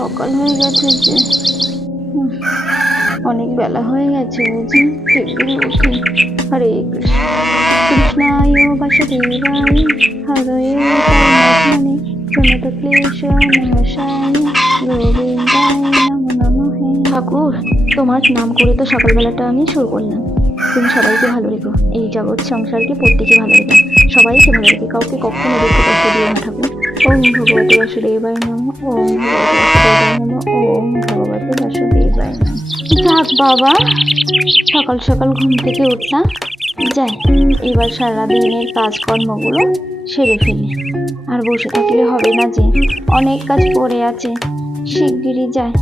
সকাল হয়ে গেছে যে। অনেক বেলা হয়ে গেছে বুঝি, শিগগিরই উঠি। হরে কৃষ্ণ, কৃষ্ণায় বাসুদেবায়, হরয়ে পরমাত্মনে, প্রণত ক্লেশ নাশায়, গোবিন্দায় নমো নমঃ। ঠাকুর, তোমার নাম করে তো সকালবেলাটা আমি শুরু করলাম। তুমি সবাইকে ভালো রেখো, এই জগৎ সংসারকে প্রত্যেকে ভালো রেখো, সবাইকে ভালো রেখো, কাউকে কখনো দুঃখ কষ্ট দিও না ঠাকুর। ওম ভগবতে বাসুদেবায় নমঃ, ওম ভগবতে বাসুদেবায় নমঃ, ওম ভগবতে বাসুদেবায় নমঃ। যাক বাবা, সকাল সকাল ঘুম থেকে উঠলাম, যাই এবার সারাদিনের কাজকর্মগুলো সেরে ফেলি। আর বসে থাকলে হবে না যে, অনেক কাজ পড়ে আছে, শিগগিরই যাই।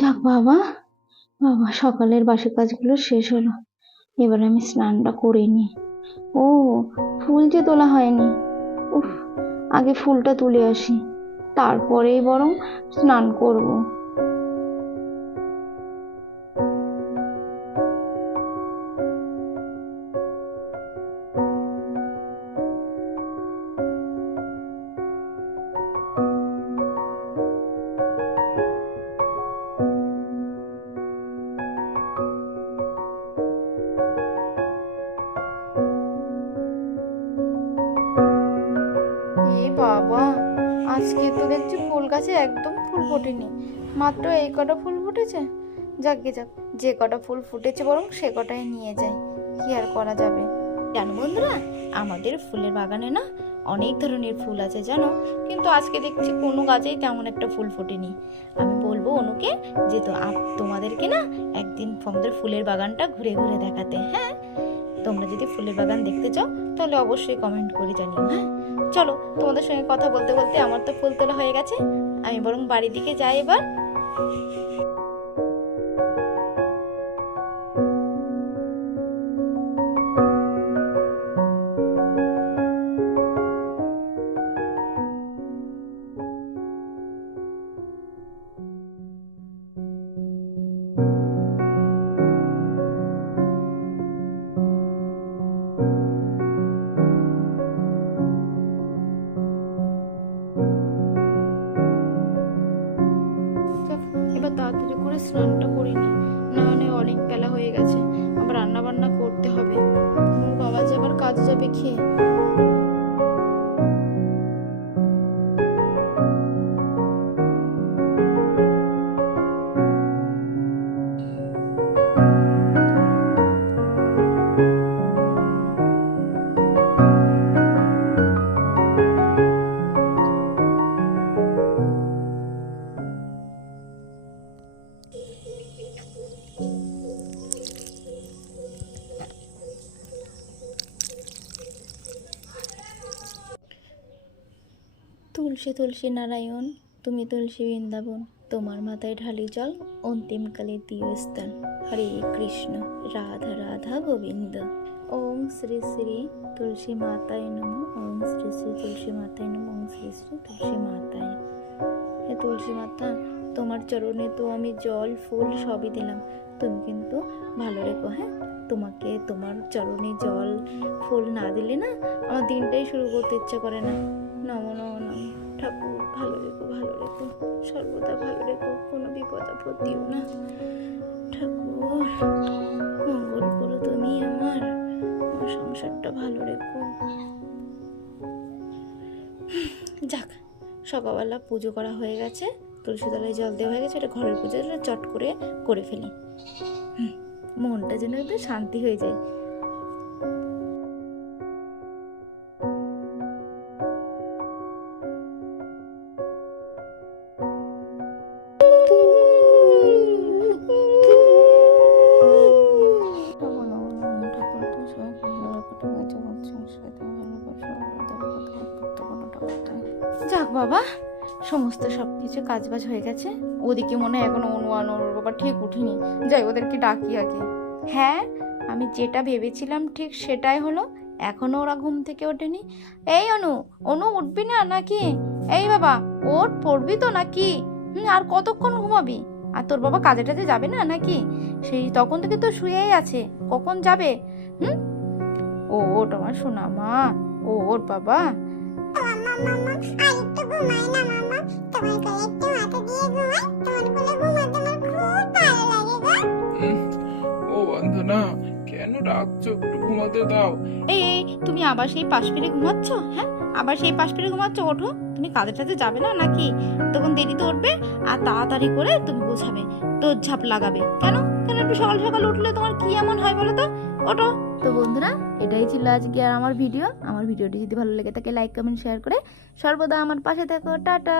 যাক বাবা, সকালের বাসি কাজগুলো শেষ হলো। এবার আমি স্নানটা করে নিই। ও, ফুল যে তোলা হয়নি। উফ, আগে ফুলটা তুলে আসি, তারপরেই বরং স্নান করব। বাবা, আজকে তো দেখছি ফুল গাছে একদম ফুল ফোটেনি, মাত্র এই কটা ফুল ফুটেছে। যাকগে যাক, যে কটা ফুল ফুটেছে বরং সে কটাই নিয়ে যাই, কি আর করা যাবে। জানো বন্ধুরা, আমাদের ফুলের বাগানে না অনেক ধরনের ফুল আছে জানো, কিন্তু আজকে দেখছি কোনো গাছেই তেমন একটা ফুল ফোটেনি। আমি বলবো অনুকে যে তোমাদেরকে না একদিন আমাদের ফুলের বাগানটা ঘুরে ঘুরে দেখাতে। হ্যাঁ, তোমরা যদি ফুলের বাগান দেখতে চাও তাহলে অবশ্যই কমেন্ট করে জানিও। হ্যাঁ, চলো, তোমাদের সঙ্গে কথা বলতে বলতে আমার তো ফুল তোলা হয়ে গেছে, আমি বরং বাড়ির দিকে যাই এবার। এবার তাড়াতাড়ি করে স্নানটা করে নিই, না হলে অনেক বেলা হয়ে গেছে, আবার রান্না বান্না করতে হবে। বাবা যে আবার কাজে যাবে খেয়ে। তুলসী তুলসী নারায়ণ, তুমি তুলসী বৃন্দাবন, তোমার মাথায় ঢালি জল, অন্তিমকালে দিও স্থান। হরে কৃষ্ণ, রাধা রাধা গোবিন্দ। ওম শ্রী শ্রী তুলসী মাতায় নমঃ, ওম শ্রী শ্রী তুলসী মাতায় নমঃ, ওম শ্রী শ্রী তুলসী মাতায়। হে তুলসী মাতা, তোমার চরণে তো আমি জল ফুল সবই দিলাম, তুমি কিন্তু ভালো রেখো। হ্যাঁ, তোমাকে তোমার চরণে জল ফুল না দিলে না আমার দিনটাই শুরু করতে ইচ্ছা করে না। নমো নমো নমো। ঠাকুর ভালো রেখো, সর্বদা ভালো রেখো, কোনো বিপদ আপদ দিও না। ঠাকুর মঙ্গল করো তুমি, আমার সংসারটা ভালো রেখো। যাক, সকালবেলা পুজো করা হয়ে গেছে, তুলসী তলায় জল দেওয়া হয়ে গেছে, এটা ঘরের পুজো, চট করে ফেলি। মনটা যেন একটু শান্তি হয়ে যায়। যাক বাবা, সমস্ত সবকিছু কাজবাজ হয়ে গেছে। ওদিকে মনে হয় এখনো অনুর বাবা ঠিক উঠিনি, যাই ওদেরকে ডাকি আগে। হ্যাঁ, আমি যেটা ভেবেছিলাম ঠিক সেটাই হলো, এখনো ওরা ঘুম থেকে ওঠেনি। এই অনু উঠবি না নাকি? এই বাবা ওঠ, পড়বি তো নাকি? আর কতক্ষণ ঘুমাবি? আর তোর বাবা কাজে টাজে যাবে না নাকি? সেই তখন থেকে তো শুয়েই আছে, কখন যাবে? ওঠ আমার সোনা মা, ওঠ বাবা। ও বন্ধনা, কেন ডাকছো? একটু ঘুমাতে দাও। এই তুমি আবার সেই পাশ ফিরে ঘুমাচ্ছ? হ্যাঁ, আবার সেই পাশ ফিরে ঘুমাচ্ছ? ওঠো, তুমি কাজে টাজে যাবে না নাকি? তখন দেরিতে উঠবে আর তাড়াতাড়ি করে তুমি গোছাবে, দৌড়ঝাঁপ লাগাবে। কেন একটু সকাল সকাল উঠলে তোমার কি এমন হয় বলো তো? ওঠো। তো বন্ধুরা, এটাই ছিল আজকে আর আমার ভিডিওটি যদি ভালো লেগে থাকে লাইক কমেন্ট শেয়ার করে সর্বদা আমার পাশে থেকো। টাটা।